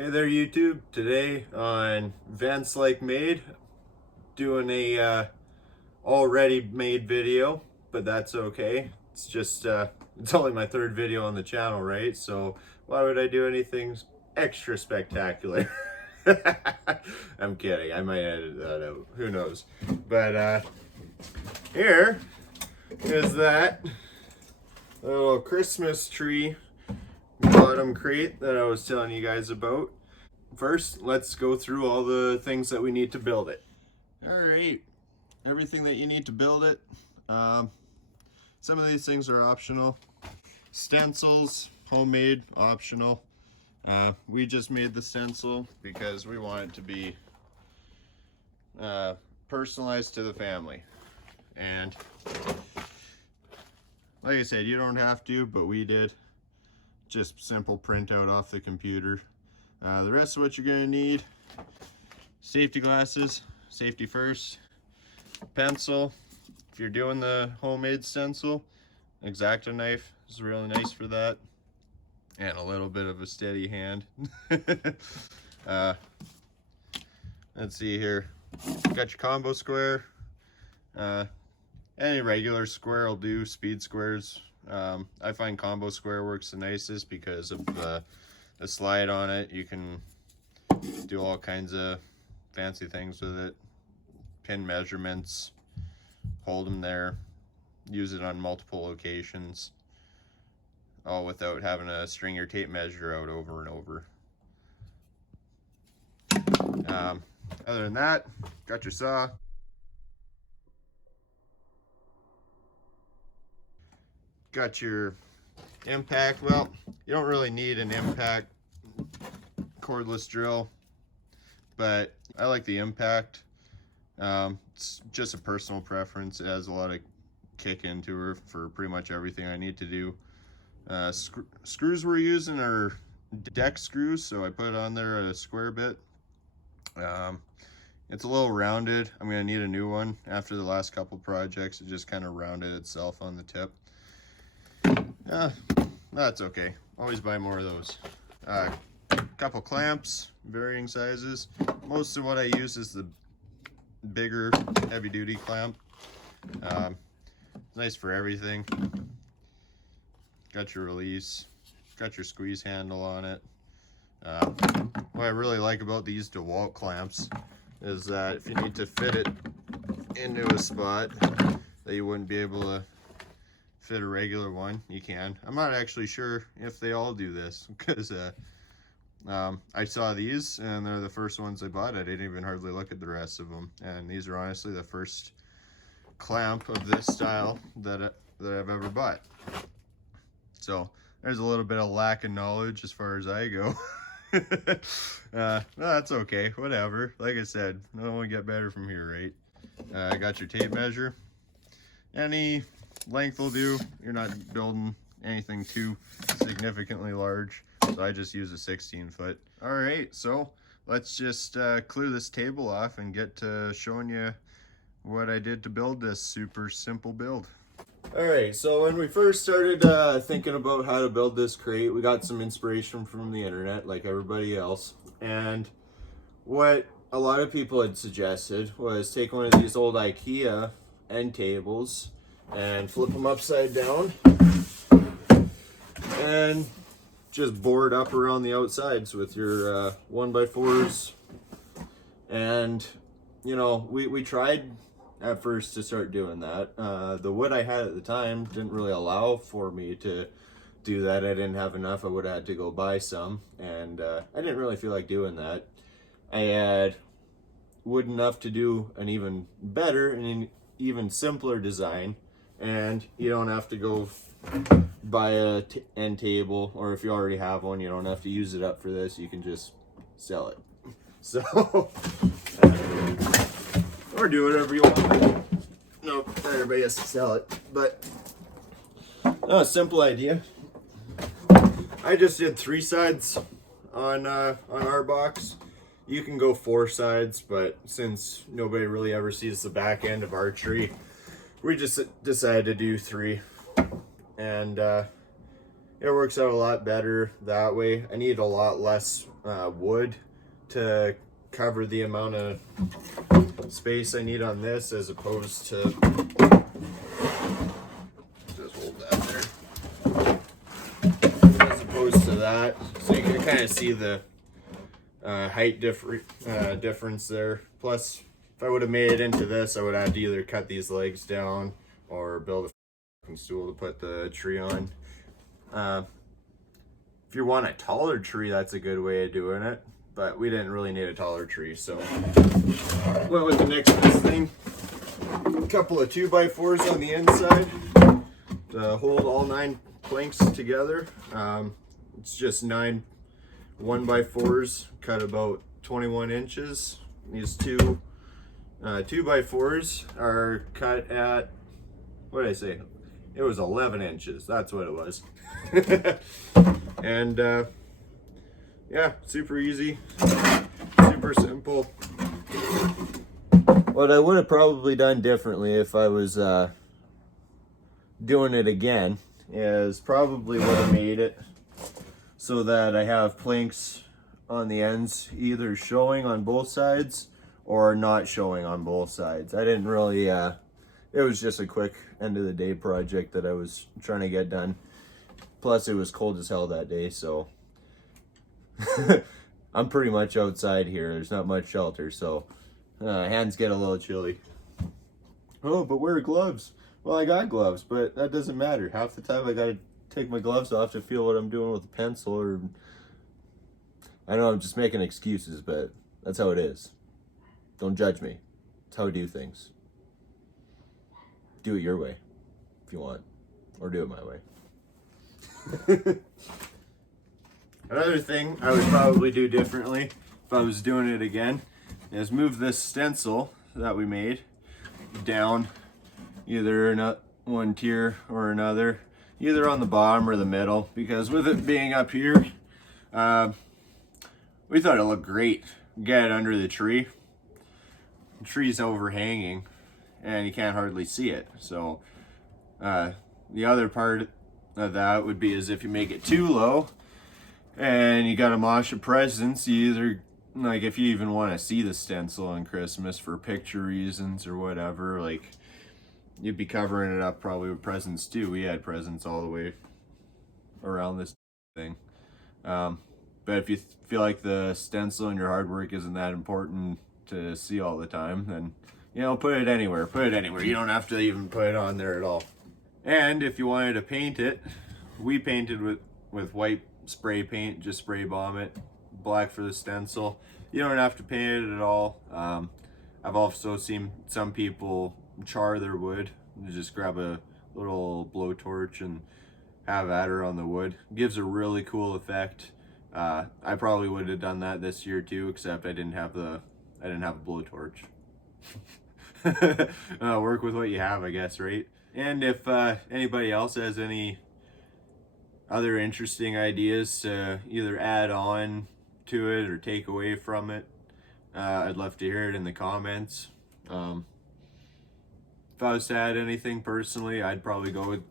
Hey there YouTube, today on Vents Like Made, doing a already made video, but that's okay. It's just, it's only my third video on the channel, right? So why would I do anything extra spectacular? I'm kidding, I might edit that out, who knows. But here is that little Christmas tree bottom crate that I was telling you guys about. First, let's go through all the things that we need to build it. All right, everything that you need to build it. Some of these things are optional. Stencils, homemade, optional. We just made the stencil because we want it to be personalized to the family. And like I said, you don't have to, but we did. Just simple printout off the computer. The rest of what you're gonna need: safety glasses, safety first, pencil. If you're doing the homemade stencil, X-Acto knife is really nice for that, and a little bit of a steady hand. Let's see here. Got your combo square. Any regular square will do, speed squares. I find combo square works the nicest because of the slide on it. You can do all kinds of fancy things with it. Pin measurements, hold them there, use it on multiple locations, all without having to string your tape measure out over and over. Other than that, got your saw. Got your impact. Well, you don't really need an impact cordless drill, but I like the impact. It's just a personal preference. It has a lot of kick into her for pretty much everything I need to do. Screws we're using are deck screws, so I put on there a square bit. It's a little rounded. I'm gonna need a new one. After the last couple projects, it just kind of rounded itself on the tip. That's okay. Always buy more of those. Couple clamps, varying sizes. Most of what I use is the bigger heavy duty clamp. Nice for everything. Got your release, got your squeeze handle on it. What I really like about these DeWalt clamps is that if you need to fit it into a spot that you wouldn't be able to fit a regular one, you can. I'm not actually sure if they all do this because I saw these and they're the first ones I bought. I didn't even hardly look at the rest of them, and these are honestly the first clamp of this style that I've ever bought. So there's a little bit of lack of knowledge as far as I go. No, that's okay, whatever. Like I said, no one get better from here, right? I got your tape measure. Any length will do. You're not building anything too significantly large, so I just use a 16-foot. All right, so let's just clear this table off and get to showing you what I did to build this super simple build. All right, so when we first started thinking about how to build this crate, we got some inspiration from the internet like everybody else, and what a lot of people had suggested was take one of these old IKEA end tables and flip them upside down and just board up around the outsides with your 1x4s. And you know, we tried at first to start doing that. The wood I had at the time didn't really allow for me to do that. I didn't have enough. I would have had to go buy some, and I didn't really feel like doing that. I had wood enough to do an even better and an even simpler design, and you don't have to go buy a end table, or if you already have one, you don't have to use it up for this. You can just sell it. So or do whatever you want. Nope, not everybody has to sell it, but no, simple idea. I just did 3 sides on our box. You can go 4 sides, but since nobody really ever sees the back end of our tree, we just decided to do 3. And it works out a lot better that way. I need a lot less wood to cover the amount of space I need on this, as opposed to, just hold that there, as opposed to that. So you can kind of see the height difference there. Plus, if I would have made it into this, I would have to either cut these legs down or build a stool to put the tree on. If you want a taller tree, that's a good way of doing it, but we didn't really need a taller tree, so went with the next best thing. A couple of 2x4s on the inside to hold all 9 planks together. It's just 9 1x4s cut about 21 inches. These two 2x4s are cut at, what did I say? It was 11 inches. That's what it was. And yeah, super easy, super simple. What I would have probably done differently if I was doing it again is probably would have made it so that I have planks on the ends either showing on both sides or not showing on both sides. I didn't really, it was just a quick end of the day project that I was trying to get done. Plus it was cold as hell that day, so I'm pretty much outside here. There's not much shelter, so hands get a little chilly. Oh, but wear gloves. Well, I got gloves, but that doesn't matter. Half the time I gotta take my gloves off to feel what I'm doing with a pencil, or I know I'm just making excuses, but that's how it is. Don't judge me. It's how I do things. Do it your way if you want, or do it my way. Another thing I would probably do differently if I was doing it again is move this stencil that we made down either in one tier or another, either on the bottom or the middle, because with it being up here, we thought it looked great. Get it under the tree. The tree's overhanging and you can't hardly see it. So the other part of that would be as if you make it too low and you got a mosh of presents. You either, like, if you even want to see the stencil on Christmas for picture reasons or whatever, like, you'd be covering it up probably with presents too. We had presents all the way around this thing. But if you feel like the stencil and your hard work isn't that important to see all the time, then, you know, put it anywhere. Put it anywhere. You don't have to even put it on there at all. And if you wanted to paint it, we painted with white spray paint, just spray bomb it, black for the stencil. You don't have to paint it at all. I've also seen some people char their wood. You just grab a little blowtorch and have at her on the wood. It gives a really cool effect. I probably would have done that this year too, except I didn't have a blowtorch. Work with what you have, I guess, right? And if anybody else has any other interesting ideas to either add on to it or take away from it, I'd love to hear it in the comments. If I was to add anything personally, I'd probably go with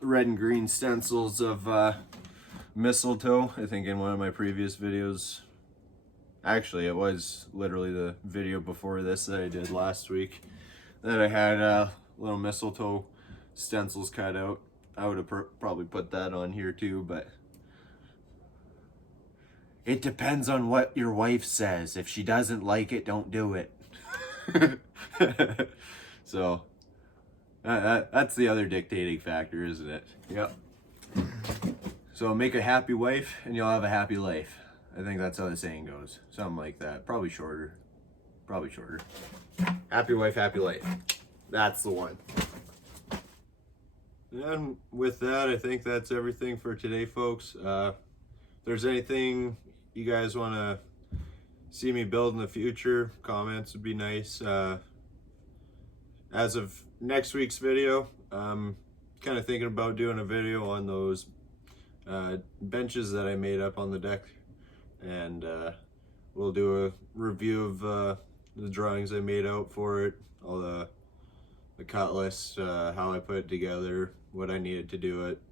red and green stencils of mistletoe. I think in one of my previous videos, actually it was literally the video before this that I did last week, that I had little mistletoe stencils cut out. I would have probably put that on here too, but it depends on what your wife says. If she doesn't like it, don't do it. So that's the other dictating factor, isn't it? Yep. So make a happy wife and you'll have a happy life. I think that's how the saying goes. Something like that. Probably shorter. Probably shorter. Happy wife, happy life. That's the one. And with that, I think that's everything for today, folks. If there's anything you guys want to see me build in the future, comments would be nice. As of next week's video, I'm kind of thinking about doing a video on those benches that I made up on the deck, and we'll do a review of the drawings I made out for it, all the cut list, how I put it together, what I needed to do it,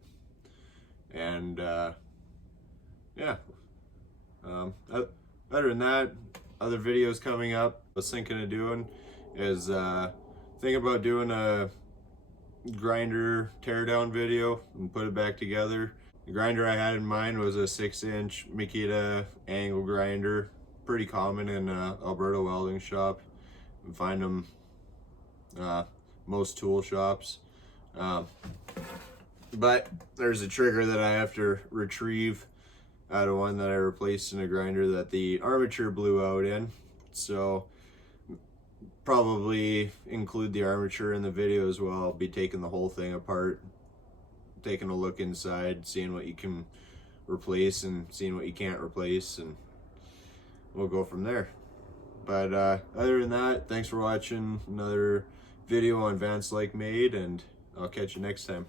And yeah, other than that, other videos coming up. I was thinking of doing is thinking about doing a grinder teardown video and put it back together. The grinder I had in mind was a 6-inch Makita angle grinder, pretty common in Alberta welding shop. You find them most tool shops. But there's a trigger that I have to retrieve out of one that I replaced in a grinder that the armature blew out in. So probably include the armature in the video as well. I'll be taking the whole thing apart, taking a look inside, seeing what you can replace and seeing what you can't replace, and we'll go from there. But other than that, thanks for watching another video on Vance Like Made, and I'll catch you next time.